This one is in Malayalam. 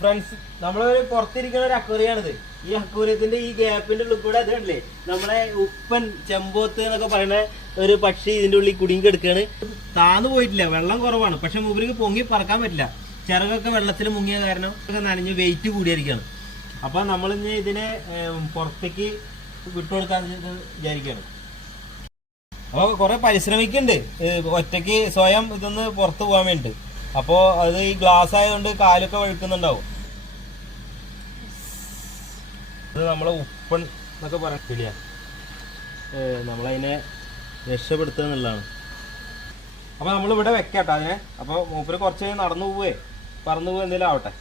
ഫ്രണ്ട്സ് നമ്മളൊരു പുറത്തിരിക്കുന്ന ഒരു അക്വേറിയാണിത്. ഈ അക്വേറിയത്തിന്റെ ഈ ഗ്യാപ്പിന്റെ ഉള്ളിൽ കൂടെ അത് കണ്ടില്ലേ, നമ്മളെ ഉപ്പൻ ചെമ്പോത്ത് എന്നൊക്കെ പറയുന്ന ഒരു പക്ഷി ഇതിന്റെ ഉള്ളിൽ കുടുങ്ങി കിടക്കുകയാണ്. താന്നു പോയിട്ടില്ല, വെള്ളം കുറവാണ്, പക്ഷെ മൂപ്പർക്ക് പൊങ്ങി പറക്കാൻ പറ്റില്ല. ചിറകൊക്കെ വെള്ളത്തിൽ മുങ്ങിയ കാരണം ഒക്കെ നനഞ്ഞ് വെയിറ്റ് കൂടിയിരിക്കുകയാണ്. അപ്പൊ നമ്മളിഞ്ഞ് ഇതിനെ പുറത്തേക്ക് വിട്ടുകൊടുക്കാന്ന് വിചാരിക്കുകയാണ്. അപ്പോൾ കുറെ പരിശ്രമിക്കുന്നുണ്ട് ഒറ്റയ്ക്ക് സ്വയം ഇതൊന്ന് പുറത്തു പോകാൻ വേണ്ടിട്ട്. അപ്പോൾ അത് ഈ ഗ്ലാസ് ആയതുകൊണ്ട് കാലൊക്കെ വഴുക്കുന്നുണ്ടാവും. ഇത് നമ്മളെ ഉപ്പൺ എന്നൊക്കെ പറയില്ല, നമ്മളതിനെ രക്ഷപ്പെടുത്തുക എന്നുള്ളതാണ്. അപ്പോൾ നമ്മളിവിടെ വെക്കാട്ടോ അതിനെ. അപ്പോൾ മൂപ്പര് കുറച്ച് നടന്നു പോവേ പറന്നു പോവേ എന്തെങ്കിലും ആവട്ടെ.